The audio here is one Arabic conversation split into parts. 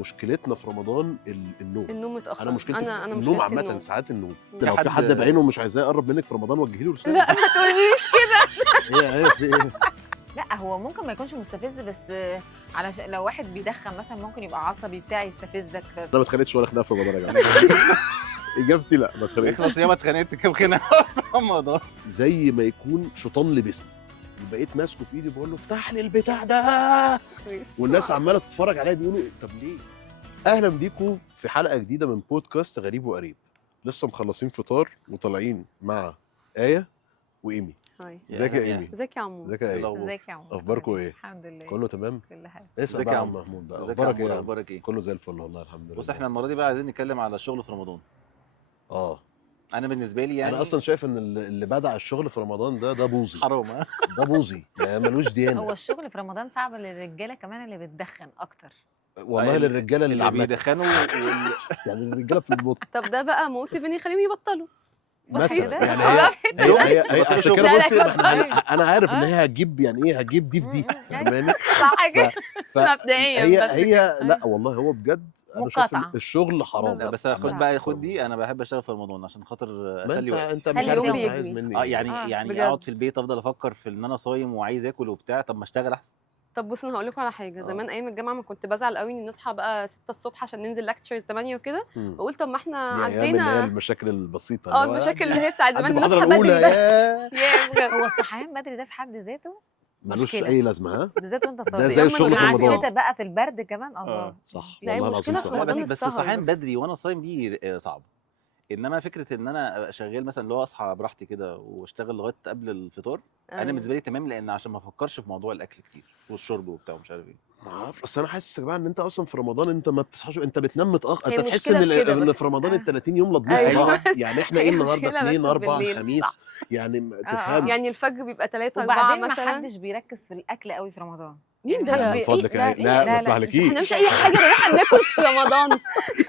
مشكلتنا في رمضان النوم متاخر. انا مشكلتي انا النوم مشكلتي عامه، ساعات النوم. في لو في حد بعينه مش عايزاه يقرب منك في رمضان وجهي له رساله. لا ما تقوليش كده. هي في ايه؟ لا هو ممكن ما يكونش مستفز، بس علشان لو واحد بيدخن مثلا ممكن يبقى عصبي بتاعي يستفزك. انا ما اتخانقتش ولا خناقه في رمضان يا جماعه. اجابتي لا، ما اتخانقتش. اخلص يا ما اتخانقت كام خناقه في رمضان. زي ما يكون شيطان لبسني، بقيت ماسكه في ايدي بقول له افتح لي البتاع ده، والناس عماله تتفرج عليا بيقولوا طب ليه؟ اهلا بيكم في حلقه جديده من بودكاست غريب وقريب. لسه مخلصين فطار وطالعين مع آية وإيمي. هاي ازيك يا إيمي؟ ازيك يا عمو؟ ازيك يا آية؟ ازيك يا عمو؟ اخباركم ايه؟ الحمد لله كله تمام؟ كل حاجه. اسال ازيك بقى يا يا عم عم محمود بقى، ازيك يا اخبارك ايه؟ عم؟ يا عم؟ اخبارك ايه؟ كله زي الفل والله الحمد لله. بص احنا المره دي بقى عايزين نتكلم على الشغل في رمضان. انا بالنسبه لي يعني انا اصلا شايف ان اللي بدع الشغل في رمضان ده بوظي، حرام. ها ده بوظي يعني ملوش هو ديانه. الشغل في رمضان صعب للرجاله كمان اللي بتدخن اكتر. والله للرجاله اللي عامه بيدخنوا يعني الرجاله في البطن طب ده بقى موتيف ان يخليهم يبطلوا مثلا. كده؟ يعني هي بطلوا عشان شغل. كده لا، بصي لا، كنت- انا عارف ان هي هتجيب يعني ايه، هتجيب دي في دي، فاهماني؟ صح كده ف- مبدئيا هي بس هي كده. لا والله هو بجد انا شايف مقاطعة. الشغل حرام. بالظبط. لا بس خد صح. بقى خد دي، انا بحب اشتغل في رمضان عشان خاطر ما اسلي وقتي. انت مش خلي عارف يوم انت عايز يجري. مني ايه. يعني بجد. اقعد في البيت افضل افكر في ان انا صايم وعايز اكل وبتاع، طب ما اشتغل احسن. طب بص انا هقول لكم على حاجه. زمان ايام الجامعه ما كنت بزعل قوي ان نصحى بقى 6 الصبح عشان ننزل لكتشرز 8 وكده، مم. واقول طب ما احنا دي ايام اللي هي عدينا المشاكل البسيطه المشاكل اللي هي بتاعت زمان عندي نصحى المحاضره بدري الاولى بس. يا بجد. هو الصحيان بدري ده في حد ذاته ملوش مشكلة. اي لازمه. ها بالذات وانت ده صايم. زي الشغل في مع رمضان. الشتاء بقى في البرد كمان الله. صح لا، هي والله المشكلة العظيم في صح. لا رمضان بس السهر الصحيان بس. بدري وانا صايم دي صعبه. انما فكره ان انا ابقى شغال مثلا اللي هو اصحى براحتي كده واشتغل لغايه قبل الفطار، انا أيوة. بالنسبه لي تمام، لان عشان ما افكرش في موضوع الاكل كتير والشرب وبتاع ومش عارف ايه. ما اعرفش، بس انا حاسس يا جماعه ان انت اصلا في رمضان انت ما بتصحاش، انت بتنام متاخر. هي انت تحس مشكلة ان في كده ان بس. في رمضان ال 30 يوم لضموا في أيوة. بعض. يعني احنا ايه هي النهارده؟ مشكلة 2 بس 4 بالليل. خميس يعني ما آه. تفهمش. يعني الفجر بيبقى 3 4 وبعدين ما مثلا. حدش بيركز في الاكل قوي في رمضان. مين ده؟ مش لا، بي- من فضلك لا، لا ما لا، اسمحلكيش. احنا مش اي حاجه غير احنا بناكل في رمضان.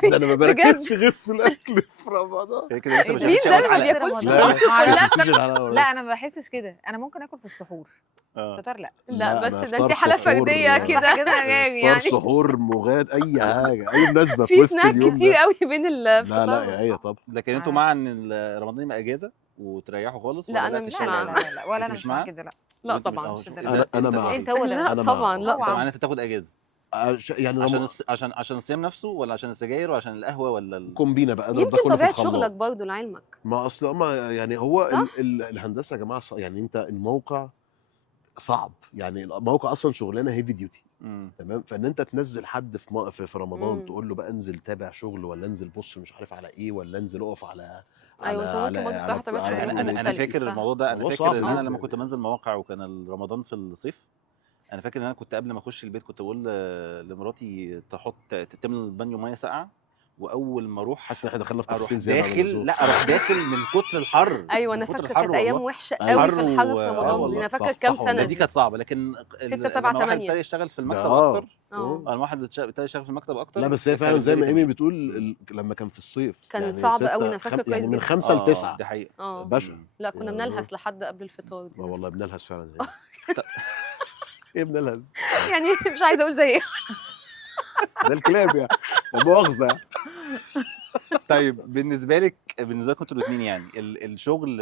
ده انا ما بركزش غير في الاكل في رمضان. هي كده لسه ما مين شافتش ده أول اللي ما حلقة. بياكلش في لا، مصر لا، كلها؟ تحسيش الحلقة ولا لا انا ما بحسش كده، انا ممكن اكل في السحور. فطار لا. لا أنا بس ده إفطار انت حاله سحور، فرديه كده كده غير افطار يعني. سحور مغاد اي حاجه اي مناسبه في في وسط سناك اليوم كتير ده. قوي بين لا الفطار لا يا والسحور. ايه طب لكن انتوا مع ان رمضان يبقى اجازه وتريحوا خالص؟ لا، ولا أنا لا مش لا مع. لا لا ولا أنت انا مش مش مع مع؟ كده لا. لا وأنت طبعا. مش أهو، للدرجة. انا أنت مع. انت هو ده لا أنا طبعا مع. لا طبعا طبعا. انت تاخد اجازه يعني عشان الصيام نفسه، ولا عشان السجاير، ولا عشان القهوه، ولا كومبينه بقى اضرب ده يمكن كله في طبيعه الخلاط. شغلك برضه لعلمك. ما اصل ما يعني هو صح؟ الهندسه يا جماعه يعني انت الموقع صعب، يعني الموقع اصلا شغلانه هيفي ديوتي. تمام، فان انت تنزل حد في رمضان تقول له بقى انزل تابع شغل، ولا انزل بص مش عارف على ايه، ولا انزل اقف على أيوة، أنت ممكن برضه الصراحة طبيعة شغلك انا مختلف. فاكر صح. الموضوع ده. انا الموضوع فاكر صعب ان انا جدا لما كنت يعني. بنزل مواقع وكان رمضان في الصيف، انا فاكر ان انا كنت قبل ما اخش البيت كنت بقول لمراتي تملى البانيو ميه ساقعه، واول ما اروح حاسس ان احنا دخلنا في اروح تفاصيل زياده عن اللزوم. داخل، لا اروح داخل من كتر الحر. ايوه من انا كتر فاكره الحر كانت ايام والله. وحشه أيوة. قوي في الحر في حر رمضان. والله. انا فاكره صح، كام صح سنه والله. دي دي. كانت صعبه، لكن 6 7 لما واحد 8. ابتدى يشتغل في المكتب اه. اكتر، اه لما واحد ابتدى يشتغل في المكتب اكتر، لا بس هي كان فعلا زي ما بالنسبة لي ايمي تمام. بتقول لما كان في الصيف كان يعني صعب ستة قوي، أنا فاكرة كويس يعني من جدا. 5 ل 9 دي حقيقه. اه باشا. لا كنا يا بنلهس لحد قبل الفطار دي. والله بنلهس فعلا. ايه بنلهس؟ يعني مش عايزه اقول زي ايه. ده الكلاب يعني، لا مؤاخذه. طيب بالنسبه لك انتوا الاثنين يعني الشغل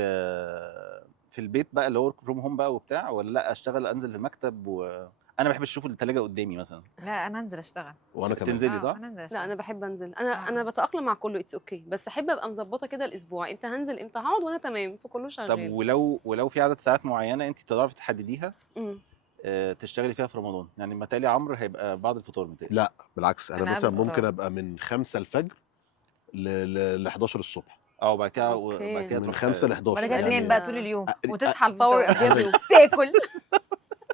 في البيت بقى اللي هو ورك فروم هوم بقى وبتاع، ولا لا اشتغل انزل في المكتب؟ وانا بحب اشوف الثلاجه قدامي مثلا. لا انا انزل اشتغل. وانا كمان تنزلي صح؟ انا انزل لا اشتغل. انا بحب انزل. انا بتاقلم مع كله اتس اوكي، بس احب ابقى مظبطه كده الاسبوع امتى هنزل امتى هقعد وانا تمام فكله طب شغال. ولو في عدد ساعات معينه انت تعرفي تحدديها امم تشتغلي فيها في رمضان، يعني متهيألي عمرو هيبقى بعد الفطار متهيألي. لا بالعكس، انا أنا مثلا قبل الفطار. ممكن ابقى من 5 الفجر ل 11 الصبح. وبعد كده أوكي. تروح من 5 ل 11 ولا كده يعني تنام بقى طول اليوم وتصحى باور الفطار ابيض. تاكل.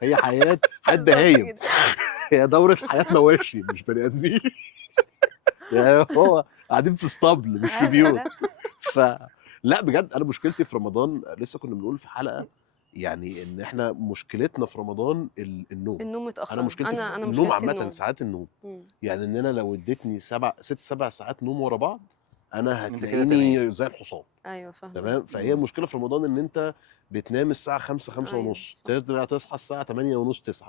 هي حياه بهايم، هي دوره حياه مواشي مش بني ادمين. يعني هو قاعدين في اسطبل مش في بيوت. لا بجد انا مشكلتي في رمضان لسه كنا بنقول في حلقه، يعني ان احنا مشكلتنا في رمضان النوم متاخر. انا مشكلتي في انا النوم مشكلتي عامه، ساعات النوم. مم. يعني ان انا لو اديتني 6 7 ساعات نوم ورا بعض انا أنت كده هتلاقيني زي الحصان. ايوه فاهمه. تمام، فهي المشكله في رمضان ان انت بتنام الساعه 5 5 أيوة، ونص، صح. ترجع تصحى الساعه 8 ونص 9،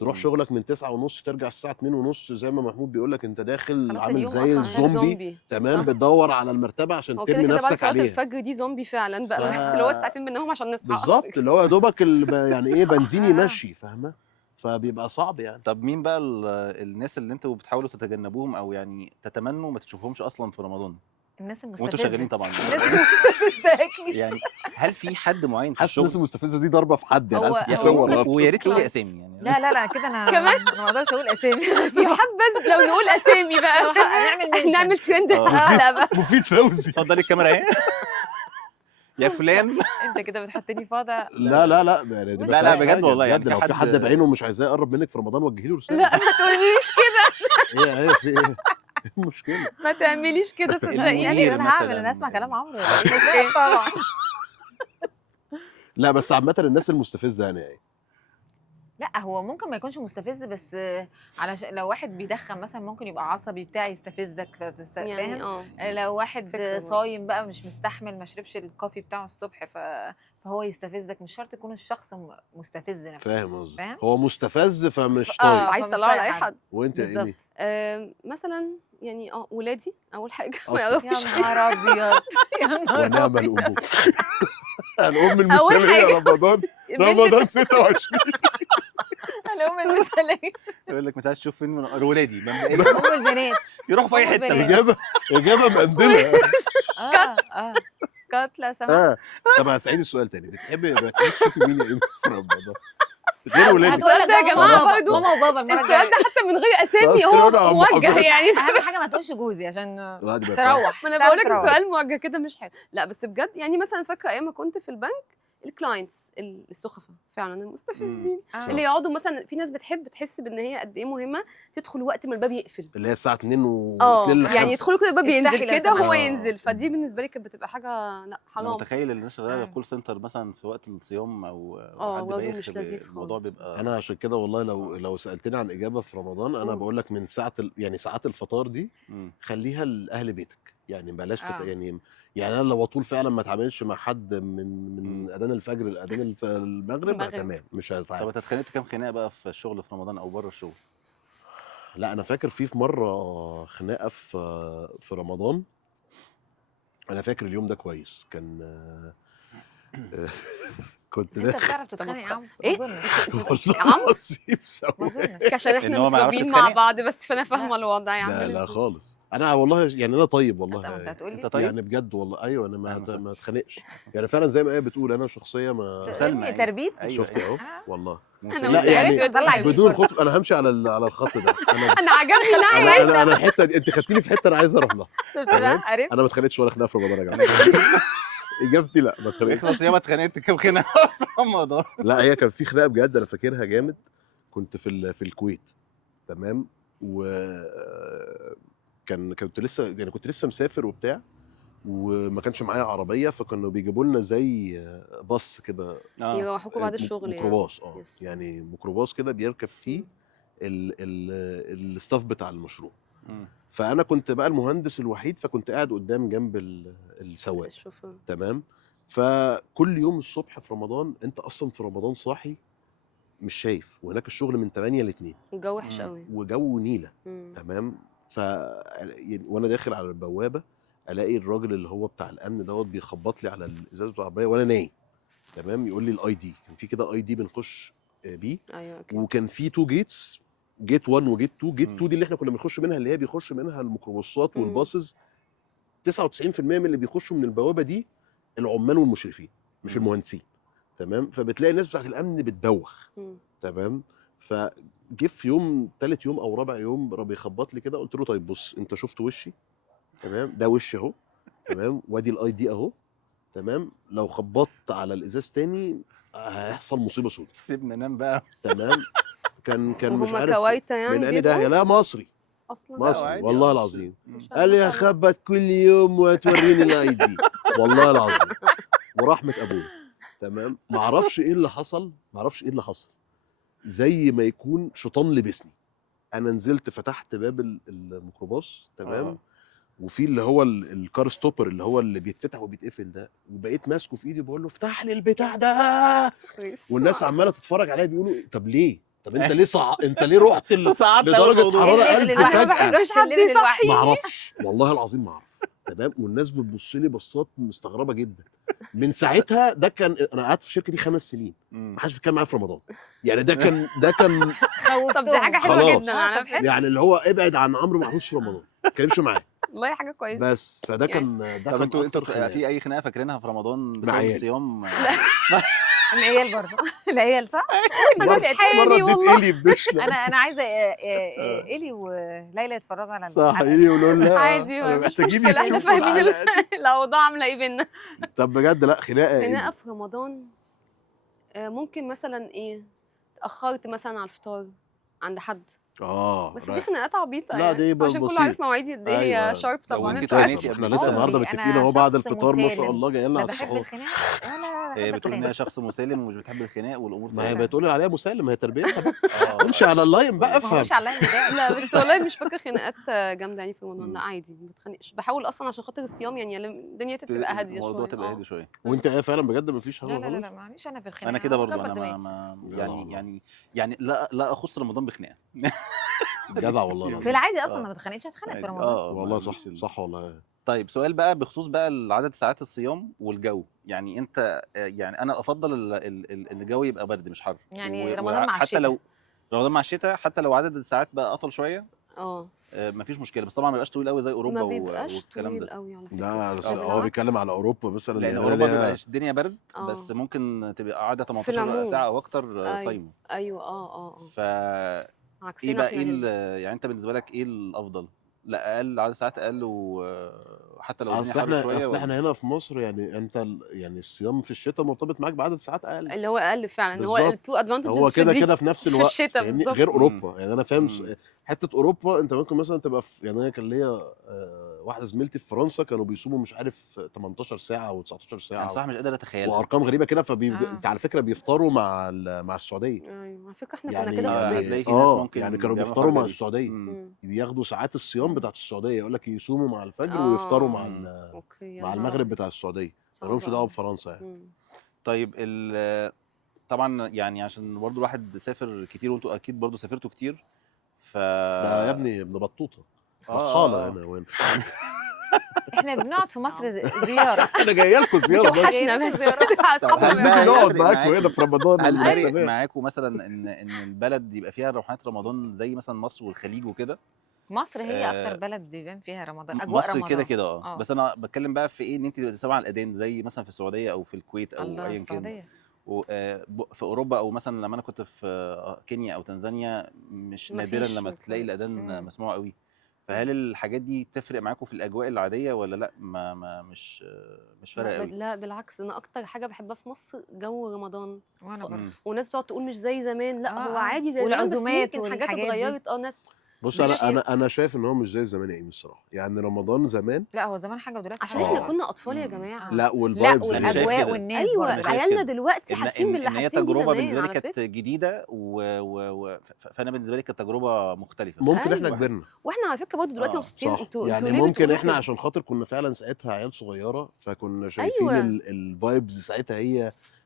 تروح شغلك من 9:30 ترجع الساعه 2:30 زي ما محمود بيقول لك، انت داخل خلاص عامل اليوم زي أصلاً الزومبي. تمام، صح. بتدور على المرتبه عشان هو كده ترمي كده بعد نفسك صلاه عليها. الفجر دي زومبي فعلا بقى اللي هو الساعتين بننام عشان نصحى. بالظبط، اللي هو يا دوبك يعني ايه بنزين آه. يمشي، فاهمه؟ فبيبقى صعب يعني. طب مين بقى الناس اللي انتوا بتحاولوا تتجنبوهم او يعني تتمنوا ما تشوفوهمش اصلا في رمضان الناس وانتوا المستفزه شغالين طبعا؟ الناس المستفزه اكيد. يعني هل في حد معين في حاسس الناس الشغل؟ المستفزه دي ضربه في حد يعني، هو- عايز هو تصور ممكن- أكتر. ويا ريت تقولي كلاينتس. اسامي يعني. لا كده انا كمان؟ ما اقدرش اقول اسامي. يحبذ لو نقول اسامي بقى. هنعمل منشن. نعمل ترند آه. الحلقه بقى. مفيد فوزي. اتفضلي الكاميرا اهي يا فلان. انت كده بتحطني في وضع. لا يعني دي لا، ما لا، فيهاش بجد حاجة. والله يعني بجد في لو في حد حد- بعينه مش عايزاه يقرب منك في رمضان وجهي له رساله. لا ما تقوليش كده، هي في ايه؟ إيه المشكله؟ ما تعمليش كده يعني صدقيني. انا هعمل، مثلاً. انا اسمع كلام عمرو. أوكي. طبعا. لا بس عامه الناس المستفزه يعني ايه؟ لا هو ممكن ما يكونش مستفز، بس لو واحد بيدخن مثلا ممكن يبقى عصبي بتاع يستفزك يعني فاهم. لو واحد فكرة برضه. صايم بقى مش مستحمل ما شربش الكافي بتاعه الصبح فهو يستفزك. مش شرط يكون الشخص مستفز نفسه. فاهم قصدي؟ فاهم؟ هو مستفز فمش آه. طايق. عايز فمش تطلعه على طايق اي حد. حد. وانت يا بالظبط. ايمي؟ مثلا يعني ولادي اول حاجه ما أصلاً. يا يعرفوش نهار ابيض يا نهار ونعم ابيض. الابوه. الام أول المثاليه حاجة. رمضان. بنت رمضان 26. الام المثاليه. يقول لك مش عايز تشوف فيلم من ولادي ام البنات. يروحوا في اي أم حته البنات. بقى. اجابه مقندله. كات لا سمح. طب هسألك السؤال تاني، بتحبي تشوفي مين يا ايمي في رمضان؟ غير ولادك. السؤال ده يا جماعة برضه ماما وبابا المره السؤال الجايه. ده حتى من غير اسامي خلاص كده هو أنا موجه محافظ. يعني. اهم حاجه ما تقولش جوزي عشان لا دي بقى تروح. ما انا بقول لك السؤال موجه كده مش حلو. لا بس بجد يعني مثلا فاكره ايام ما كنت في البنك الكلاينتس السخفه فعلا المستفزين اللي يقعدوا مثلا. في ناس بتحب تحس بان هي قد ايه مهمه تدخل وقت ما الباب يقفل. اللي هي الساعه 2 و2 يعني يدخلوا كده الباب افتحي ينزل لو كده وهو سمحتي. ينزل. فدي بالنسبه لي كانت بتبقى حاجه لا انا حرام. متخيل الناس شغاله في كول سنتر مثلا في وقت الصيام او حد برضه بايخ مش لذيذ الموضوع خالص. بيبقى انا عشان كده والله لو سالتني عن اجابه في رمضان انا بقول لك من ساعه يعني ساعات الفطار دي خليها لاهل بيتك، يعني بلاش يعني انا لو اطول فعلا ما اتعاملش مع حد من اذان الفجر لاذان المغرب تمام مش طب هتعامل. انت اتخانقت كام خناقه بقى في الشغل في رمضان او بره الشغل؟ لا انا فاكر في مره خناقه في رمضان. انا فاكر اليوم ده كويس. كان كنت انت داخل بتعرف تتخانق يا عمرو؟ إيه؟ ما اظنش. يا عمرو؟ والله ما سوي. اظنش. عشان إن احنا هو ما يعرفش متربيين مع يتخانق؟ بعض بس فانا فاهمه الوضع لا يعمل لا خالص. انا والله يعني انا طيب والله انت هتقولي انت طيب؟ يعني بجد والله ايوه انا أهلاً ما اتخانقش يعني فعلا زي ما هي بتقول انا شخصيه ما سلمى يعني. تربيت. أيوة، شفت اهو آه. والله. أنا لا يعني طلع بدون خوف انا همشي على الخط ده. انا عجبني ناحيه انا الحته دي انت خدتيني في حته انا عايز اروح لها. شفت تمام؟ بقى عرفت. انا ما اتخانقتش ولا خناقه في رمضان يا جماعه. اجابتي لا ما اتخانقتش. اخلص يابا اتخانقت كام خناقه في رمضان؟ لا هي كان في خناقه بجد انا فاكرها جامد. كنت في الكويت تمام و كنت لسه مسافر وبتاع وما كانش معايا عربيه فكانوا بيجيبوا لنا زي باص كده يروحوكوا بعد الشغل يعني. ميكروباص يس. يعني ميكروباص كده بيركب فيه الستاف بتاع المشروع. فانا كنت بقى المهندس الوحيد فكنت قاعد قدام جنب السواق الشوفير. تمام. فكل يوم الصبح في رمضان انت اصلا في رمضان صاحي مش شايف وهناك الشغل من 8 ل 2 الجو وحش قوي. وجو نيله تمام. وانا داخل على البوابه الاقي الراجل اللي هو بتاع الامن دوت بيخبط لي على الازاز بتاع العربيه وانا نايم تمام. يقول لي الاي دي كان في كده اي دي بنخش بيه. ايوه وكان في 2 جيتس جيت 1 وجيت 2. جيت 2 دي اللي احنا كنا بنخش منها اللي هي بيخش منها الميكروباصات والباصز. 99% من اللي بيخشوا من البوابه دي العمال والمشرفين مش المهندسين تمام. فبتلاقي الناس بتاعت الامن بتدوخ تمام. فجه في يوم ثالث يوم او رابع يوم بيخبط لي كده قلت له طيب بص انت شفت وشي تمام ده وشي اهو تمام وادي الاي دي اهو تمام. لو خبطت على الازاز تاني هيحصل مصيبه سوداء. سيبنا نام بقى تمام. كان مش عارف كويته يعني من اني ده لا مصري اصلا مصري والله العظيم. قال لي يا خبط كل يوم وتوريني الاي دي والله العظيم ورحمه ابويا تمام. ما اعرفش ايه اللي حصل زي ما يكون شيطان لبسني. انا نزلت فتحت باب الميكروباص تمام. وفي اللي هو الكار ستوبر اللي هو اللي بيتفتح وبيتقفل ده وبقيت ماسكه في ايدي بقول له افتح لي البتاع ده. والناس عماله تتفرج عليا بيقولوا طب ليه طب انت ليه انت ليه رحت صعدت لدرجه حراره الليفل 1000 الواحد فجاه؟ ما بحبش حد يصحي. ما اعرفش والله العظيم ما اعرف. تمام، والناس بتبص لي بصات مستغربه جدا. من ساعتها ده كان انا قعدت في الشركه دي 5 سنين ما حدش بيتكلم معايا في رمضان. يعني ده كان طب دي حاجه حلوه خلاص. جدا على فكره، يعني اللي هو ابعد عن عمرو محمود في رمضان ما تتكلمش معاه. والله حاجه كويسه. بس فده كان ده طب كان انتوا أكتر خناقة. في اي خناقه فاكرينها في رمضان بسبب عيالي. الصيام؟ العيال برضه العيال صح. انا في حالي مره اديت والله. الي ببشله. انا عايزه الي وليلى يتفرجوا على صح، الي يقولوا لها عادي أنا مش محتاجين مشكله، احنا يشوفوا فاهمين الحلقة دي. الاوضاع عامله ايه بينا. طب بجد لا خناقه خناقه في رمضان ممكن مثلا ايه، اتاخرت مثلا على الفطار عند حد، بس دي رايح. خناقات عبيطه لا، يعني دي عشان كله بسيط. عارف مواعيدي قد ايه هي أيوة. شارب لو طبعا. انت انتوا عارفين. اتخانقتي احنا قبل لسه كده؟ النهارده أنا متفقين اهو بعد شخص الفطار ما شاء مسالم. الله جايين لا على بحب السحور. الخناق ولا هي بحب بتقول ان اتخانق. هي شخص مسالم ومش بتحب الخناق والامور ما هي تمام. بتقولي عليها مسالم، هي تربيه. آه. امشي على اللاين بقى، ما افهم. هوش عليا ده. لا بس والله مش فاكره خناقات جامده يعني في رمضان، لا عادي ما بتخانقش، بحاول اصلا عشان خاطر الصيام يعني الدنيا تبقى هاديه شويه. الموضوع تبقى هادي شويه. وانت ايه فعلا بجد ما فيش لا هوا لا لا خالص؟ لا معلش انا في الخناقه انا كده برضو، مكبر انا دماغي. لا والله. يعني لا اخص رمضان بخناقه. جدع والله في العظيم. العادي اصلا ما بتخانقش، هتخانق في رمضان. والله صح والله. طيب سؤال بقى بخصوص بقى عدد ساعات الصيام والجو، يعني انت يعني انا افضل ان الجو يبقى برد مش حر. يعني رمضان مع حتى الشتاء. لو رمضان مع الشتاء، حتى لو عدد الساعات بقى اطول شويه مفيش مشكله، بس طبعا ما يبقاش طويل قوي زي اوروبا ما بيبقاش والكلام طويل ده. قوي على فكره. لا ده هو بالعكس. بيتكلم على اوروبا مثلا، لان يعني اوروبا هي- بيبقى الدنيا برد، آه. بس ممكن تبقى قاعده في 18 العموم. ساعه او اكتر أيوة. صايمه. ايوه ف عكسنا ايه بقى احنا هنا. يعني انت بالنسبه لك ايه الافضل؟ لا اقل عدد ساعات اقل وحتى لو الدنيا اصل حر شويه احنا ولا؟ هنا في مصر يعني انت يعني الصيام في الشتاء مرتبط معاك بعدد ساعات اقل. اللي هو اقل فعلا، هو بالظبط. التو ادفانتجز هو كده كده في نفس الوقت الشتاء فاهمني؟ بالظبط. غير اوروبا. يعني انا فاهم مم. حته اوروبا انت ممكن مثلا تبقى في، يعني انا كان ليا واحده زميلتي في فرنسا كانوا بيصوموا مش عارف 18 ساعه و19 انا ساعه صح مش قادر اتخيلها. وارقام غريبه كده آه. على فكره بيفطروا مع السعوديه. ايوه على فكره احنا يعني كنا كده في يعني الصيف. هتلاقي في ناس ممكن يعني كانوا بيعملوا بيفطروا مع الحركة دي. السعوديه، مم. بياخدوا ساعات الصيام مم. بتاعت السعوديه، يقول لك يصوموا مع الفجر ويفطروا مع مم. اوكي يا مع نهار المغرب أبيض. بتاع السعوديه، صعب مالهمش دعوه أوي. بفرنسا يعني. مم. طيب طبعا يعني عشان برضو الواحد سافر كتير وانتوا اكيد برضو سافرتوا كتير. ده يا ابني ابن بطوطه رحاله هنا وين. احنا بنقعد في مصر زياره. انا جايه لكم زياره بس. بتوحشنا بس طب اصحابنا هل نيجي بقى بيعملوا. نقعد يفرق معاكم هنا في رمضان هل فارق والمناسبات. معاكم مثلا ان البلد يبقى فيها روحانيات رمضان زي مثلا مصر والخليج وكده؟ مصر هي آه، اكتر بلد بيبان فيها رمضان، اجواء مصر رمضان كده كده آه. بس انا بتكلم بقى في ايه، ان انت تبقى سامعه الاذان زي مثلا في السعوديه او في الكويت او الله ايا كان. السعوديه. في اوروبا او مثلا لما انا كنت في كينيا او تنزانيا مش نادرا مفيش لما تلاقي مفهوم. الاذان مم. مسموع قوي. فهل الحاجات دي تفرق معاكم في الاجواء العاديه ولا لا؟ مش فارقه لا قوي. لا بالعكس، انا اكتر حاجه بحبها في مصر جو رمضان. وانا برضه وناس بتقعد تقول مش زي زمان، لا هو عادي زي زمان، والعزومات بس يمكن حاجات والحاجات دي. اتغيرت. ناس بص مشيت. انا شايف ان هو مش زي زمان ايه الصراحه. يعني رمضان زمان لا هو زمان حاجه ودلوقتي عشان حاجه احنا خالص. كنا اطفال يا جماعه. لا لا والفايبز أنا شايف والاجواء كده. والناس ايوه برضه. شايف عيالنا كده. دلوقتي حاسين باللي ان هي حاسين بيه تجربه زمان بالنسبه لي على كانت فكره. جديده فانا بالنسبه لي كانت تجربه مختلفه. ممكن احنا أيوة. كبرنا واحنا على فكره برضه دلوقتي مبسوطين. صح. انتوا يعني ليه ممكن بتقولوا احنا كده؟ عشان خاطر كنا فعلا ساعتها عيال صغيره فكنا شايفين أيوة. الفايبز ساعتها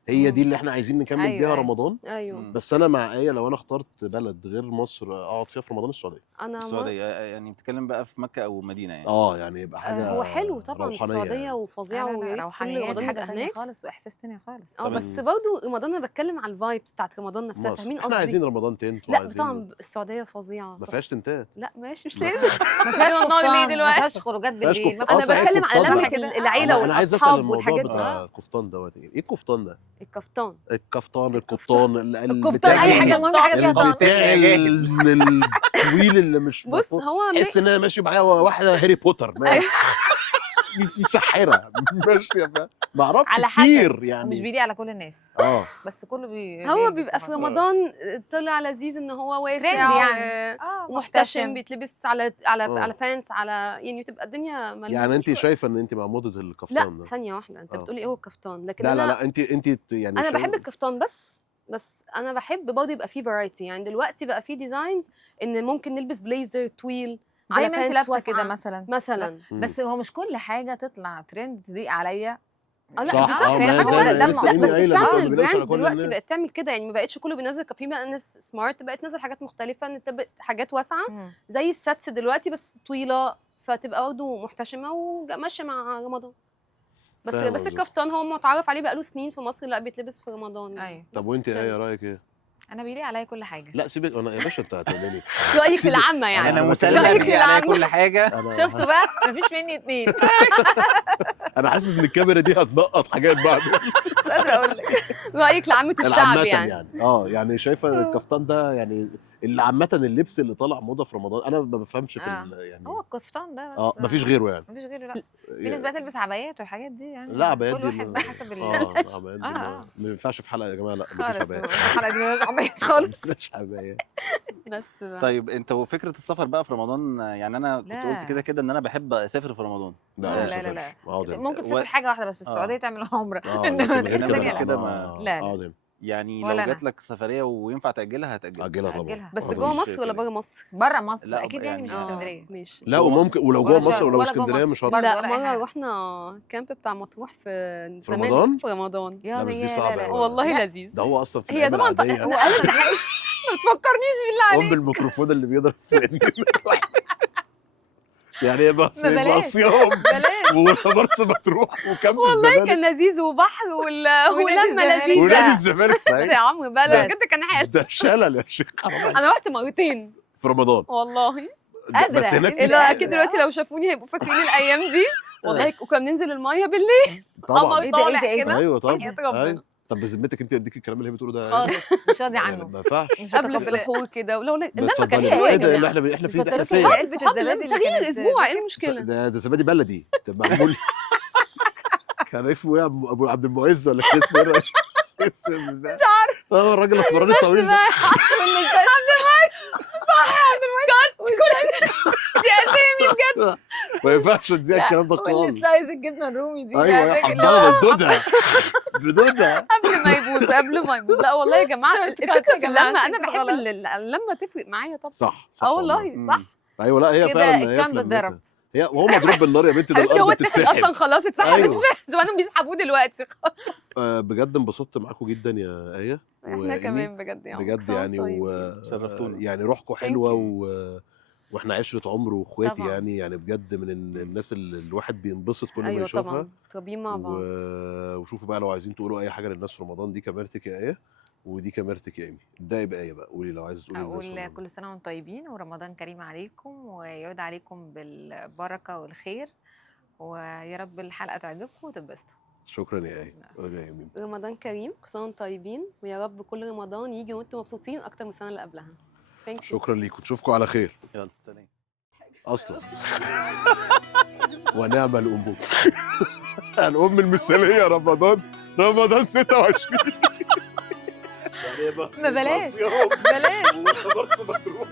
هي دي اللي احنا عايزين نكمل أيوة، بيها أيوة. رمضان. ايوه مم. بس انا مع ايه لو انا اخترت بلد غير مصر اقعد فيها في رمضان، السعوديه. انا السعوديه يعني بتتكلم بقى في مكه او مدينه يعني. يعني يبقى حاجه هو حلو طبعا روحانية السعوديه يعني. وفظيعه، لا ويا ريت كل روحانيات رمضان حاجه يبقى تانية هناك. خالص واحساس تاني خالص. طب بس برضه رمضان انا بتكلم على الفايبس بتاعت رمضان نفسها، مصر. فاهمين احنا قصدي؟ عايزين رمضان تنت لا وعايزين طبعا السعوديه فظيعه. ما فيهاش تنتات. لا ماشي مش ما- لازم. ما فيهاش أيوة، والله ليه قفطان، ما دلوقتي؟ فيهاش خروجات فيهاش بالليل، ما كفطان. انا فيهاش صحيح بتكلم على الكفتان لمه كده. العيله انا عايز اسال والاصحاب الموضوع والحاجات دي. بتاع الكفتان دوت ايه الكفتان ده؟ الكفتان الكفتان القبطان الكفتان اي حاجه المهم حاجه فيها طعم. البتاع الطويل اللي مش بص مفهوم. هو تحس ان انا ماشي معايا واحده هاري بوتر أيوة. في ساحره ماشيه ما اعرفش على حسب. كتير ومش يعني. بيليق على كل الناس بس كله هو بيلبس بيبقى في رمضان. رمضان طلع لذيذ ان هو واسع ترند يعني. ومحتشم، بيتلبس على آه. على بانس، على يعني تبقى الدنيا ملمومه يعني انت شوية. شايفه ان انت مع موضه الكفتان لا ده؟ ثانيه واحده، انت آه. بتقولي ايه هو الكفتان، لكن لا انا لا انت يعني انا شايف- بحب الكفتان بس انا بحب برضه يبقى فيه فرايتي. يعني دلوقتي بقى فيه ديزاينز ان ممكن نلبس بليزر طويل زي على ما انت pants لابسه واسعة كده مثلا. مثلا. مم. بس هو مش كل حاجه تطلع ترند تضيق عليا لا صح، دي صح هو فعلا. ده لا المقصود. بس قايلة فعلا كنا بنمشي البراندز على كل دلوقتي الناس. بقت تعمل كده، يعني ما بقتش كله بينزل، في بقى ناس سمارت بقت تنزل حاجات مختلفه، ان تبقى حاجات واسعه زي الساتس دلوقتي بس طويله، فتبقى برضه محتشمه وماشيه مع رمضان. بس فاهم بس قصدك. الكفتان هو متعارف عليه بقاله سنين في مصر، لا بيتلبس في رمضان يعني. أيوة. طب بس وانت عشان- ايه رايك ايه؟ انا بيليق عليا كل حاجه. لا سيبك انا يا باشا، انت هتقولي لي رايك في العامه يعني. انا أنا مسلم رأيك بيه على العام. كل حاجه. شفتوا بقى مفيش مني اتنين. انا حاسس ان الكاميرا دي هتنقط حاجات بعد مش قادره اقول لك. رايك لعامه الشعب عامة يعني. يعني شايفه الكفتان ده يعني اللي عامة اللبس اللي طالع موضة في رمضان، انا ما بفهمش في يعني هو القفطان ده بس. مفيش غيره يعني. مفيش غيره، لا. في ناس بقى تلبس عبايات والحاجات دي يعني. لا عبايات كل دي واحد بقى حسب عبايات دي آه. ما ينفعش في حلقة يا جماعة، لا مفيش خالص عبايات. الحلقه دي مالهاش عبايات خالص. مفيش عبايات. بس بقى. طيب انت وفكره السفر بقى في رمضان، يعني انا كنت لا. قلت كده ان انا بحب اسافر في رمضان. لا، لا لا. اقعد هنا. ممكن تسافر حاجه واحده بس، السعوديه تعمل عمره. انما غير غير التانية كده لا. كده ما- لا. اقعد هنا يعني لو ولا أنا. جات لك سفريه وينفع تاجلها هتاجلها. اجلها طبعا. أجلها. بس أقعد جوه هنا. مصر ولا بره مصر؟ بره مصر لا، اكيد يعني مش يعني اسكندريه. ماشي. لا جوه وممكن ولو ولا جوه مصر شرم ولو ولا جوه اسكندريه مصر. مش هطلع. برضه لا ولا أي مره حاجة. رحنا كامب بتاع مطروح في زمان رمضان؟ في رمضان. يا لا، بس دي يا صعبة لا لا. أوي. والله لا. لذيذ. ده هو اصلا في هي الايام طبعا العاديه هو اصلا ما تفكرنيش بالله عليك. بالميكروفون اللي بيضرب في ودننا. يعني يبقى ما يبقى بلاش. صيام بلاش. ومرسى مطروح وكامب والله الزمالك كان لذيذ وبحر ولما الزمالك. لذيذه. ونادي الزمالك بس صحيح. يا عمرو بقى لو بس. بجد كان حلو. ده شلل يا شيخ حرام انا رحت مرتين في رمضان. والله. قادرة. بس هناك إيه في لا، لا ساحل. اكيد دلوقتي لو شافوني هيبقوا فاكرين الايام دي والله. وكنا بننزل الميه بالليل، طبعا قمر إيه ده، طالع إيه ده؟ كده. ايوه طبعا حياة ربنا. أيوة. طب بذمتك انت اديك الكلام اللي هي بتقوله ده خالص مش راضي يعني عنه. ما ينفعش. مش قبل متقبلاه. السحور كده ولو لما كان اتفضلي حلو بقى. يا ايه ده اللي جماعه. احنا في دي الفطار اساسيه. علبة الصحاب الزبادي اللي تغيير كانت الاسبوع ايه فاكر؟ المشكله؟ ده زبادي بلدي ده معمول. كان اسمه ايه ابو عبد المعز ولا كان اسمه ايه؟ مش عارف. الراجل الاسمراني الطويل ده. دي اسامي بجد. ما ينفعش تذيع الكلام ده خالص. والسلايز الجبنه الرومي دي. ايوه يا حضانه بدودها. قبل ما يبوظ لا والله يا جماعه شرط الفكره كات يا في جماعة اللمه، عشان انا كده بحب خلاص. اللمه تفرق معايا طبعا. صح اه والله صح. ايوه لا هي كده فعلا هي الكامب في لمتها. اتضرب. هي وهو مضروب بالنار يا بنتي، ده حبيبتي هو الارض اتاخد بتتسحب. اصلا خلاص اتسحبت أيوة. زمانهم بيسحبوه دلوقتي. بجد انبسطت معاكم جدا يا ايه احنا وإيمي. كمان بجد يعني بجد يعني شرفتونا. يعني روحكم حلوه واحنا عشره عمر واخواتي طبعاً. يعني بجد من الناس اللي الواحد بينبسط كل ما ايوه يشوفها. طبعا طابين مع بعض. وشوفوا بقى لو عايزين تقولوا اي حاجه للناس في رمضان، دي كاميرتك يا ايه ودي كاميرتك يا ايمي. ابداي بايه بقى، قولي لو عايزه تقولي للناس في اقول رمضان. كل سنه وانتم طيبين ورمضان كريم عليكم ويعود عليكم بالبركه والخير، ويا رب الحلقه تعجبكم وتنبسطوا. شكرا يا ايه. قولي يا ايمي. رمضان كريم، كل سنه وانتم طيبين، ويا رب كل رمضان يجي وانتم مبسوطين اكتر من السنه اللي قبلها. ثانك يو. شكرا ليكم، نشوفكم على خير يلا سلام. اصلا. ونعم الام. الام المثاليه رمضان 26. ما بلاش. صيام بلاش. وخبرت مطروح